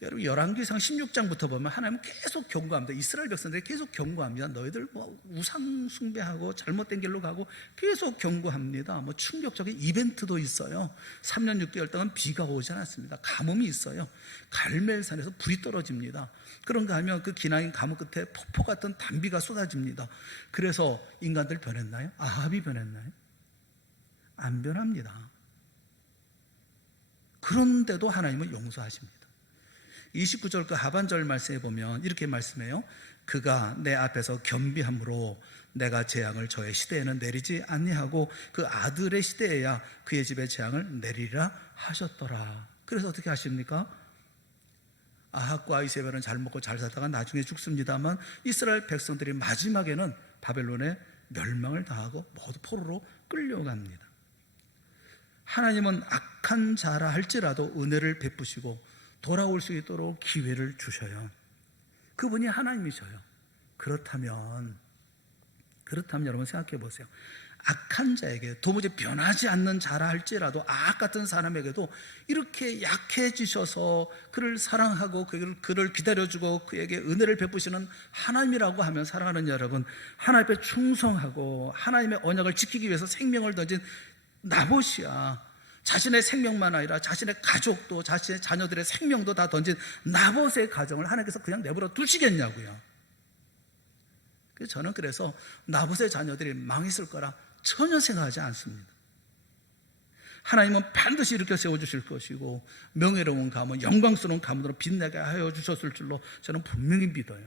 여러분 열왕기상 16장부터 보면 하나님은 계속 경고합니다. 이스라엘 백성들이 계속 경고합니다. 너희들 뭐 우상 숭배하고 잘못된 길로 가고 계속 경고합니다. 뭐 충격적인 이벤트도 있어요. 3년 6개월 동안 비가 오지 않았습니다. 가뭄이 있어요. 갈멜산에서 불이 떨어집니다. 그런가 하면 그 기나긴 가뭄 끝에 폭포 같은 단비가 쏟아집니다. 그래서 인간들 변했나요? 아합이 변했나요? 안 변합니다. 그런데도 하나님은 용서하십니다. 29절 그 하반절 말씀에 보면 이렇게 말씀해요. 그가 내 앞에서 겸비함으로 내가 재앙을 저의 시대에는 내리지 아니하고 그 아들의 시대에야 그의 집에 재앙을 내리라 하셨더라. 그래서 어떻게 하십니까? 아합과 이세벨은 잘 먹고 잘 살다가 나중에 죽습니다만 이스라엘 백성들이 마지막에는 바벨론에 멸망을 당하고 모두 포로로 끌려갑니다. 하나님은 악한 자라 할지라도 은혜를 베푸시고 돌아올 수 있도록 기회를 주셔요. 그분이 하나님이셔요. 그렇다면 여러분 생각해 보세요. 악한 자에게 도무지 변하지 않는 자라 할지라도 악 같은 사람에게도 이렇게 약해지셔서 그를 사랑하고 그를 기다려주고 그에게 은혜를 베푸시는 하나님이라고 하면, 사랑하는 여러분, 하나님 앞에 충성하고 하나님의 언약을 지키기 위해서 생명을 던진 나봇이야. 자신의 생명만 아니라 자신의 가족도, 자신의 자녀들의 생명도 다 던진 나봇의 가정을 하나님께서 그냥 내버려 두시겠냐고요. 저는 그래서 나봇의 자녀들이 망했을 거라 전혀 생각하지 않습니다. 하나님은 반드시 일으켜 세워주실 것이고 명예로운 가문, 영광스러운 가문으로 빛나게 하여 주셨을 줄로 저는 분명히 믿어요.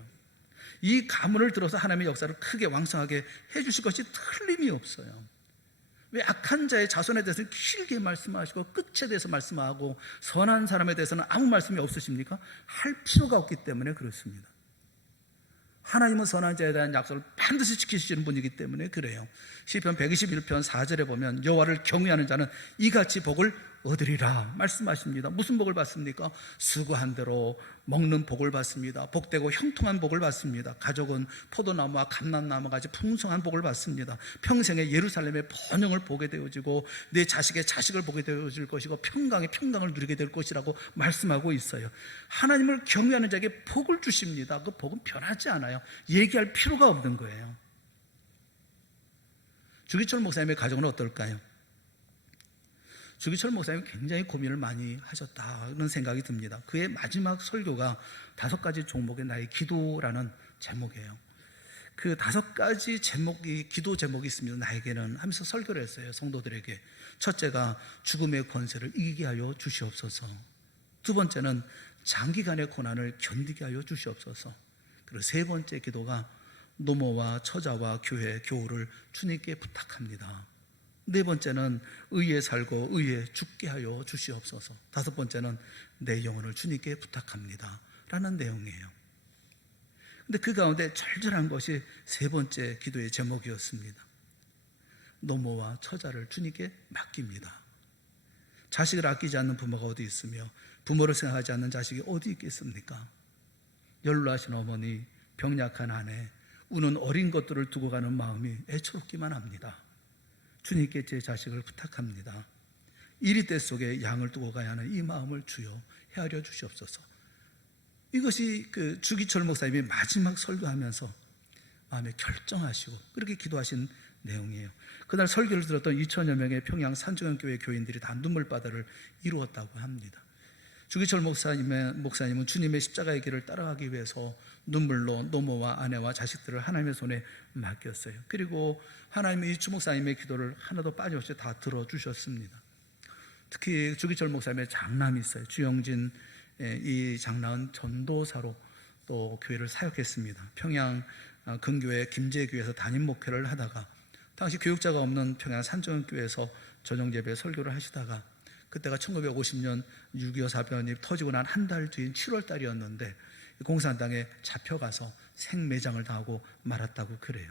이 가문을 들어서 하나님의 역사를 크게 왕성하게 해주실 것이 틀림이 없어요. 왜 악한 자의 자손에 대해서는 길게 말씀하시고 끝에 대해서 말씀하고 선한 사람에 대해서는 아무 말씀이 없으십니까? 할 필요가 없기 때문에 그렇습니다. 하나님은 선한 자에 대한 약속을 반드시 지키시는 분이기 때문에 그래요. 시편 121편 4절에 보면 여호와를 경외하는 자는 이같이 복을 얻으리라 말씀하십니다. 무슨 복을 받습니까? 수고한 대로 먹는 복을 받습니다. 복되고 형통한 복을 받습니다. 가족은 포도나무와 감람나무 같이 풍성한 복을 받습니다. 평생에 예루살렘의 번영을 보게 되어지고 내 자식의 자식을 보게 되어질 것이고 평강의 평강을 누리게 될 것이라고 말씀하고 있어요. 하나님을 경외하는 자에게 복을 주십니다. 그 복은 변하지 않아요. 얘기할 필요가 없는 거예요. 주기철 목사님의 가정은 어떨까요? 주기철 목사님이 굉장히 고민을 많이 하셨다는 생각이 듭니다. 그의 마지막 설교가 5가지 종목의 나의 기도라는 제목이에요. 그 5가지 제목이, 기도 제목이 있습니다. 나에게는 하면서 설교를 했어요. 성도들에게. 첫째가 죽음의 권세를 이기게 하여 주시옵소서. 두 번째는 장기간의 고난을 견디게 하여 주시옵소서. 그리고 세 번째 기도가 노모와 처자와 교회, 교우를 주님께 부탁합니다. 네 번째는 의에 살고 의에 죽게 하여 주시옵소서. 다섯 번째는 내 영혼을 주님께 부탁합니다 라는 내용이에요. 근데 그 가운데 절절한 것이 세 번째 기도의 제목이었습니다. 노모와 처자를 주님께 맡깁니다. 자식을 아끼지 않는 부모가 어디 있으며 부모를 생각하지 않는 자식이 어디 있겠습니까? 연로하신 어머니, 병약한 아내, 우는 어린 것들을 두고 가는 마음이 애처롭기만 합니다. 주님께 제 자식을 부탁합니다. 이리떼 속에 양을 두고 가야 하는 이 마음을 주여 헤아려 주시옵소서. 이것이 그 주기철 목사님이 마지막 설교하면서 마음에 결정하시고 그렇게 기도하신 내용이에요. 그날 설교를 들었던 2천여 명의 평양 산정연교회 교인들이 다 눈물바다를 이루었다고 합니다. 주기철 목사님은 주님의 십자가의 길을 따라가기 위해서 눈물로 노모와 아내와 자식들을 하나님의 손에 맡겼어요. 그리고 하나님이 이 주목사님의 기도를 하나도 빠짐없이 다 들어주셨습니다. 특히 주기철 목사님의 장남이 있어요. 주영진, 이 장남은 전도사로 또 교회를 사역했습니다. 평양 근교회 김제교회에서 담임 목회를 하다가 당시 교육자가 없는 평양 산정교회에서 저녁예배 설교를 하시다가 그때가 1950년 6.25 사변이 터지고 난 한 달 뒤인 7월 달이었는데 공산당에 잡혀가서 생매장을 당하고 말았다고 그래요.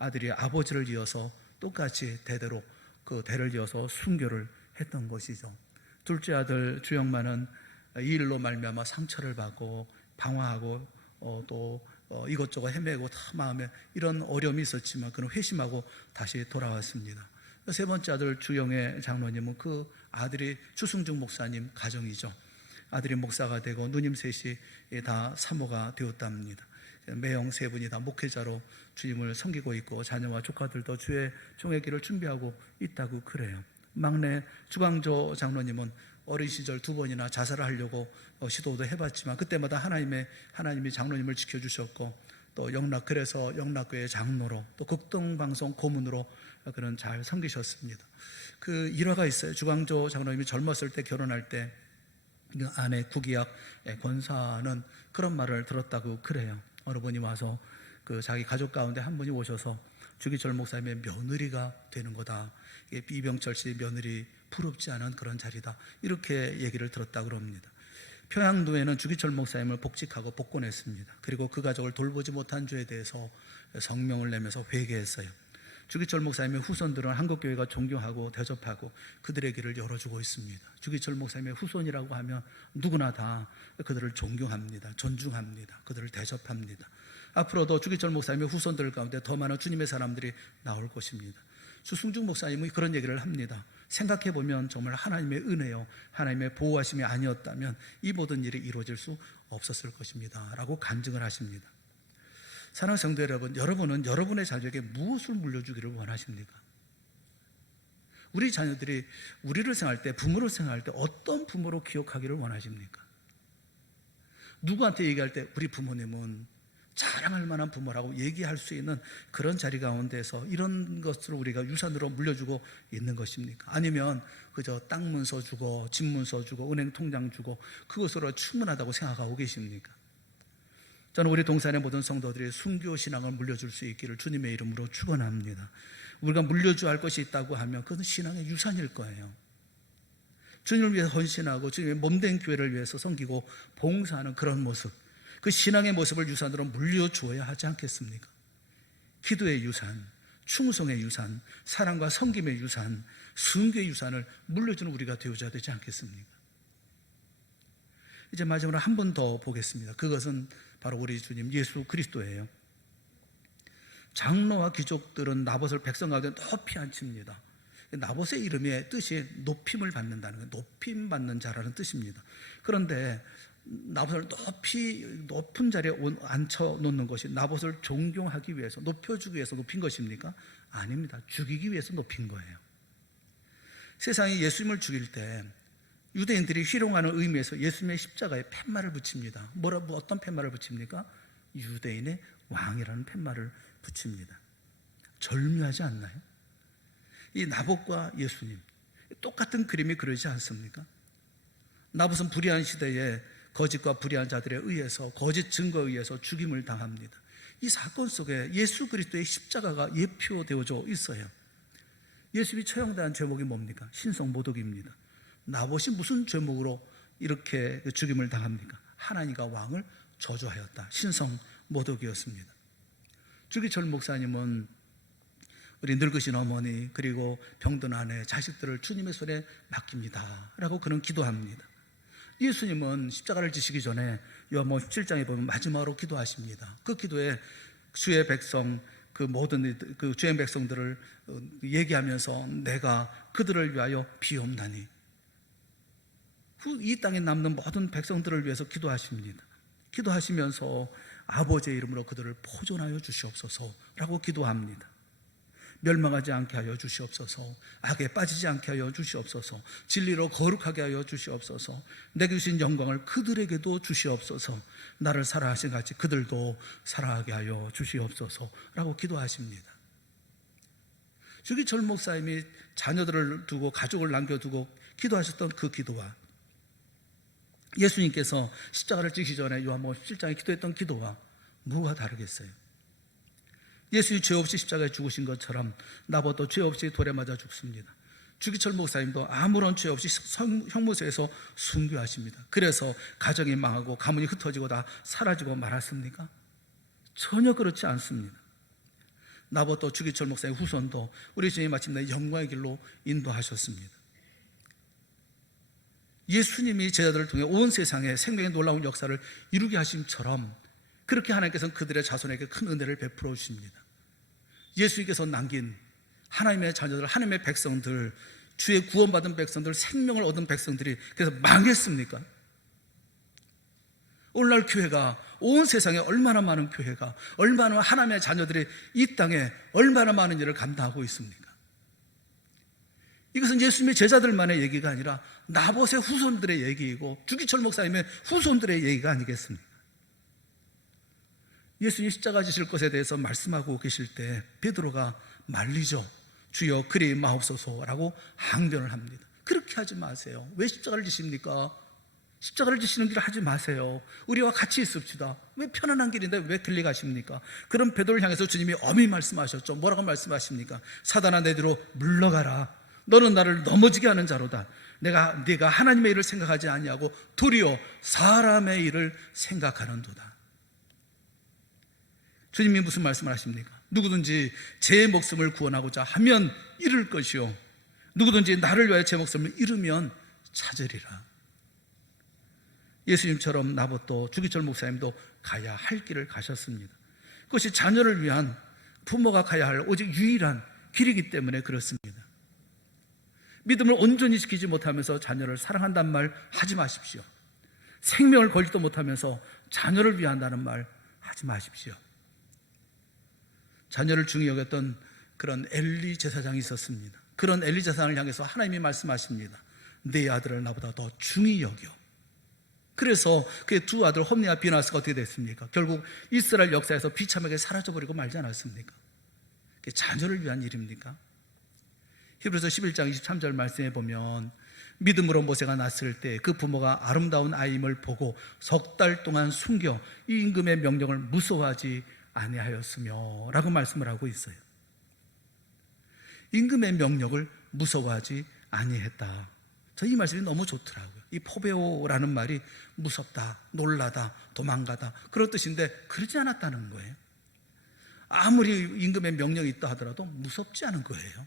아들이 아버지를 이어서 똑같이 대대로 그 대를 이어서 순교를 했던 것이죠. 둘째 아들 주영만은 이 일로 말미암아 상처를 받고 방황하고 또 이것저것 헤매고 다 마음에 이런 어려움이 있었지만 그는 회심하고 다시 돌아왔습니다. 세 번째 아들 주영의 장로님은 그 아들이 추승중 목사님 가정이죠. 아들이 목사가 되고 누님 셋이 다 사모가 되었답니다. 매형 세 분이 다 목회자로 주님을 섬기고 있고 자녀와 조카들도 주의 종의 길을 준비하고 있다고 그래요. 막내 주광조 장로님은 어린 시절 2번이나 자살을 하려고 시도도 해봤지만 그때마다 하나님이 장로님을 지켜주셨고 또 그래서 영락교회 장로로 또 극동방송 고문으로 그는 잘 섬기셨습니다. 그 일화가 있어요. 주광조 장로님이 젊었을 때 결혼할 때 그 아내 구기학 권사는 그런 말을 들었다고 그래요. 어느 분이 와서 그 자기 가족 가운데 한 분이 오셔서 주기철 목사님의 며느리가 되는 거다. 이병철 씨 며느리 부럽지 않은 그런 자리다. 이렇게 얘기를 들었다고 그럽니다. 평양도에는 주기철 목사님을 복직하고 복권했습니다. 그리고 그 가족을 돌보지 못한 죄에 대해서 성명을 내면서 회개했어요. 주기철 목사님의 후손들은 한국교회가 존경하고 대접하고 그들의 길을 열어주고 있습니다. 주기철 목사님의 후손이라고 하면 누구나 다 그들을 존경합니다. 존중합니다. 그들을 대접합니다. 앞으로도 주기철 목사님의 후손들 가운데 더 많은 주님의 사람들이 나올 것입니다. 주승중 목사님이 그런 얘기를 합니다. 생각해보면 정말 하나님의 은혜요, 하나님의 보호하심이 아니었다면 이 모든 일이 이루어질 수 없었을 것입니다 라고 간증을 하십니다. 사랑하는 성도 여러분, 여러분은 여러분의 자녀에게 무엇을 물려주기를 원하십니까? 우리 자녀들이 우리를 생각할 때, 부모를 생각할 때 어떤 부모로 기억하기를 원하십니까? 누구한테 얘기할 때 우리 부모님은 자랑할 만한 부모라고 얘기할 수 있는 그런 자리 가운데서 이런 것을 우리가 유산으로 물려주고 있는 것입니까? 아니면 그저 땅 문서 주고 집 문서 주고 은행 통장 주고 그것으로 충분하다고 생각하고 계십니까? 저는 우리 동산의 모든 성도들이 순교 신앙을 물려줄 수 있기를 주님의 이름으로 축원합니다. 우리가 물려줘야 할 것이 있다고 하면 그것은 신앙의 유산일 거예요. 주님을 위해서 헌신하고 주님의 몸된 교회를 위해서 섬기고 봉사하는 그런 모습, 그 신앙의 모습을 유산으로 물려주어야 하지 않겠습니까? 기도의 유산, 충성의 유산, 사랑과 섬김의 유산, 순교의 유산을 물려주는 우리가 되어줘야 되지 않겠습니까? 이제 마지막으로 한 번 더 보겠습니다. 그것은 바로 우리 주님 예수 그리스도예요. 장로와 귀족들은 나봇을 백성 가운데 높이 앉힙니다. 나봇의 이름의 뜻이 높임을 받는다는 거예요. 높임 받는 자라는 뜻입니다. 그런데 나봇을 높은 자리에 앉혀놓는 것이 나봇을 존경하기 위해서, 높여주기 위해서 높인 것입니까? 아닙니다. 죽이기 위해서 높인 거예요. 세상이 예수님을 죽일 때 유대인들이 희롱하는 의미에서 예수님의 십자가에 팻말을 붙입니다. 어떤 팻말을 붙입니까? 유대인의 왕이라는 팻말을 붙입니다. 절묘하지 않나요? 이 나봇과 예수님, 똑같은 그림이 그러지 않습니까? 나봇은 불의한 시대에 거짓과 불의한 자들에 의해서, 거짓 증거에 의해서 죽임을 당합니다. 이 사건 속에 예수 그리스도의 십자가가 예표되어져 있어요. 예수님이 처형당한 죄목이 뭡니까? 신성모독입니다. 나봇이 무슨 죄목으로 이렇게 죽임을 당합니까? 하나님과 왕을 저주하였다. 신성모독이었습니다. 주기철 목사님은 우리 늙으신 어머니 그리고 병든 아내, 자식들을 주님의 손에 맡깁니다 라고 그는 기도합니다. 예수님은 십자가를 지시기 전에 요한복음 17장에 보면 마지막으로 기도하십니다. 그 기도에 주의 백성, 그 모든 그 주의 백성들을 얘기하면서 내가 그들을 위하여 비옵나니, 이 땅에 남는 모든 백성들을 위해서 기도하십니다. 기도하시면서 아버지의 이름으로 그들을 보존하여 주시옵소서라고 기도합니다. 멸망하지 않게 하여 주시옵소서, 악에 빠지지 않게 하여 주시옵소서, 진리로 거룩하게 하여 주시옵소서, 내게 주신 영광을 그들에게도 주시옵소서, 나를 사랑하신 같이 그들도 사랑하게 하여 주시옵소서라고 기도하십니다. 주기철 목사님이 자녀들을 두고 가족을 남겨두고 기도하셨던 그 기도와 예수님께서 십자가를 지시기 전에 요한복음 17장에 기도했던 기도와 뭐가 다르겠어요? 예수님이 죄 없이 십자가에 죽으신 것처럼 나봇도 죄 없이 돌에 맞아 죽습니다. 주기철 목사님도 아무런 죄 없이 형무소에서 순교하십니다. 그래서 가정이 망하고 가문이 흩어지고 다 사라지고 말았습니까? 전혀 그렇지 않습니다. 나봇도 주기철 목사의 후손도 우리 주님이 마침내 영광의 길로 인도하셨습니다. 예수님이 제자들을 통해 온 세상에 생명의 놀라운 역사를 이루게 하심처럼 그렇게 하나님께서는 그들의 자손에게 큰 은혜를 베풀어 주십니다. 예수님께서 남긴 하나님의 자녀들, 하나님의 백성들, 주의 구원받은 백성들, 생명을 얻은 백성들이 그래서 망했습니까? 오늘날 교회가, 온 세상에 얼마나 많은 교회가, 얼마나 하나님의 자녀들이 이 땅에 얼마나 많은 일을 감당하고 있습니까? 이것은 예수님의 제자들만의 얘기가 아니라 나봇의 후손들의 얘기이고 주기철 목사님의 후손들의 얘기가 아니겠습니까? 예수님 십자가 지실 것에 대해서 말씀하고 계실 때 베드로가 말리죠. 주여 그리 마옵소서라고 항변을 합니다. 그렇게 하지 마세요. 왜 십자가를 지십니까? 십자가를 지시는 길을 하지 마세요. 우리와 같이 있읍시다. 왜 편안한 길인데 왜 길리 가십니까? 그런 베드로를 향해서 주님이 엄히 말씀하셨죠. 뭐라고 말씀하십니까? 사단아 내 뒤로 물러가라. 너는 나를 넘어지게 하는 자로다. 네가 하나님의 일을 생각하지 아니하고 도리어 사람의 일을 생각하는도다. 주님이 무슨 말씀을 하십니까? 누구든지 제 목숨을 구원하고자 하면 잃을 것이요 누구든지 나를 위하여 제 목숨을 잃으면 찾으리라. 예수님처럼 나봇도 주기철 목사님도 가야 할 길을 가셨습니다. 그것이 자녀를 위한 부모가 가야 할 오직 유일한 길이기 때문에 그렇습니다. 믿음을 온전히 지키지 못하면서 자녀를 사랑한다는 말 하지 마십시오. 생명을 걸지도 못하면서 자녀를 위한다는 말 하지 마십시오. 자녀를 중히 여겼던 그런 엘리 제사장이 있었습니다. 그런 엘리 제사장을 향해서 하나님이 말씀하십니다. 네 아들을 나보다 더 중히 여겨. 그래서 그의 두 아들 홈니와 비나스가 어떻게 됐습니까? 결국 이스라엘 역사에서 비참하게 사라져버리고 말지 않았습니까? 그게 자녀를 위한 일입니까? 히브리서 11장 23절 말씀에 보면 믿음으로 모세가 낳았을 때 그 부모가 아름다운 아이임을 보고 석 달 동안 숨겨 이 임금의 명령을 무서워하지 아니하였으며 라고 말씀을 하고 있어요. 임금의 명령을 무서워하지 아니했다. 저 이 말씀이 너무 좋더라고요. 이 포베오라는 말이 무섭다, 놀라다, 도망가다 그런 뜻인데 그러지 않았다는 거예요. 아무리 임금의 명령이 있다 하더라도 무섭지 않은 거예요.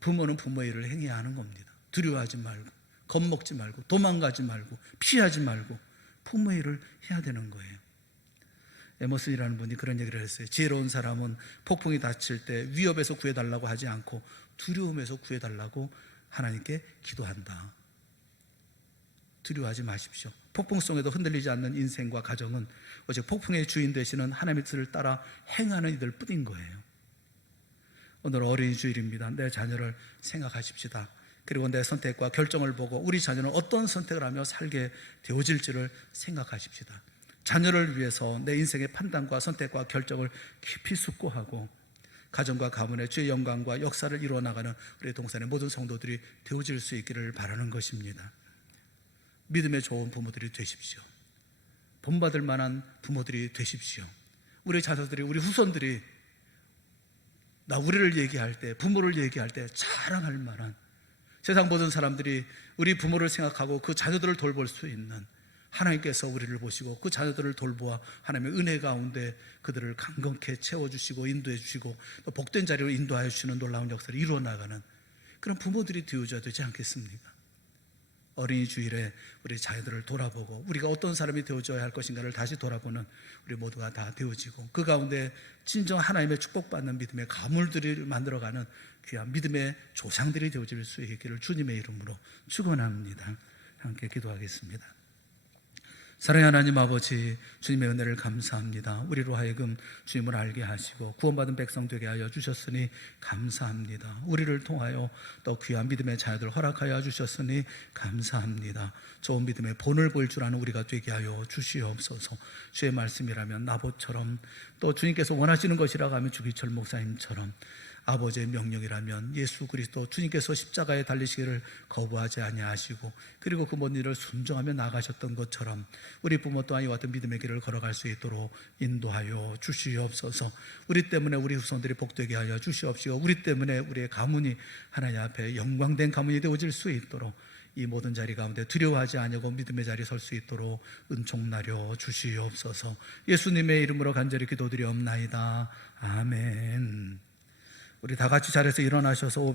부모는 부모의 일을 행해야 하는 겁니다. 두려워하지 말고 겁먹지 말고 도망가지 말고 피하지 말고 부모의 일을 해야 되는 거예요. 에머슨이라는 분이 그런 얘기를 했어요. 지혜로운 사람은 폭풍이 닥칠 때 위협에서 구해달라고 하지 않고 두려움에서 구해달라고 하나님께 기도한다. 두려워하지 마십시오. 폭풍 속에도 흔들리지 않는 인생과 가정은 오직 폭풍의 주인 되시는 하나님의 뜻을 따라 행하는 이들 뿐인 거예요. 오늘 어린이 주일입니다. 내 자녀를 생각하십시다. 그리고 내 선택과 결정을 보고 우리 자녀는 어떤 선택을 하며 살게 되어질지를 생각하십시다. 자녀를 위해서 내 인생의 판단과 선택과 결정을 깊이 숙고하고 가정과 가문의 주의 영광과 역사를 이루어나가는 우리 동산의 모든 성도들이 되어질 수 있기를 바라는 것입니다. 믿음의 좋은 부모들이 되십시오. 본받을 만한 부모들이 되십시오. 우리 자녀들이, 우리 후손들이 우리를 얘기할 때, 부모를 얘기할 때 자랑할 만한, 세상 모든 사람들이 우리 부모를 생각하고 그 자녀들을 돌볼 수 있는 하나님께서 우리를 보시고 그 자녀들을 돌보아 하나님의 은혜 가운데 그들을 강건케 채워주시고 인도해 주시고 또 복된 자리로 인도하여 주시는 놀라운 역사를 이루어 나가는 그런 부모들이 되어줘야 되지 않겠습니까? 어린이 주일에 우리 자녀들을 돌아보고 우리가 어떤 사람이 되어줘야 할 것인가를 다시 돌아보는 우리 모두가 다 되어지고 그 가운데 진정 하나님의 축복받는 믿음의 가물들을 만들어가는 귀한 믿음의 조상들이 되어질 수 있기를 주님의 이름으로 축원합니다. 함께 기도하겠습니다. 사랑의 하나님 아버지, 주님의 은혜를 감사합니다. 우리로 하여금 주님을 알게 하시고 구원받은 백성 되게 하여 주셨으니 감사합니다. 우리를 통하여 또 귀한 믿음의 자녀들 허락하여 주셨으니 감사합니다. 좋은 믿음의 본을 보일 줄 아는 우리가 되게 하여 주시옵소서. 주의 말씀이라면 나봇처럼 또 주님께서 원하시는 것이라고 하면 주기철 목사님처럼 아버지의 명령이라면 예수 그리스도 주님께서 십자가에 달리시기를 거부하지 아니하시고 그리고 그 모든 일을 순종하며 나가셨던 것처럼 우리 부모 또한 이와 같은 믿음의 길을 걸어갈 수 있도록 인도하여 주시옵소서. 우리 때문에 우리 후손들이 복되게 하여 주시옵시고 우리 때문에 우리의 가문이 하나님 앞에 영광된 가문이 되어질 수 있도록 이 모든 자리 가운데 두려워하지 아니하고 믿음의 자리에 설 수 있도록 은총나려 주시옵소서. 예수님의 이름으로 간절히 기도드리옵나이다. 아멘. 우리 다 같이 자리에서 일어나셔서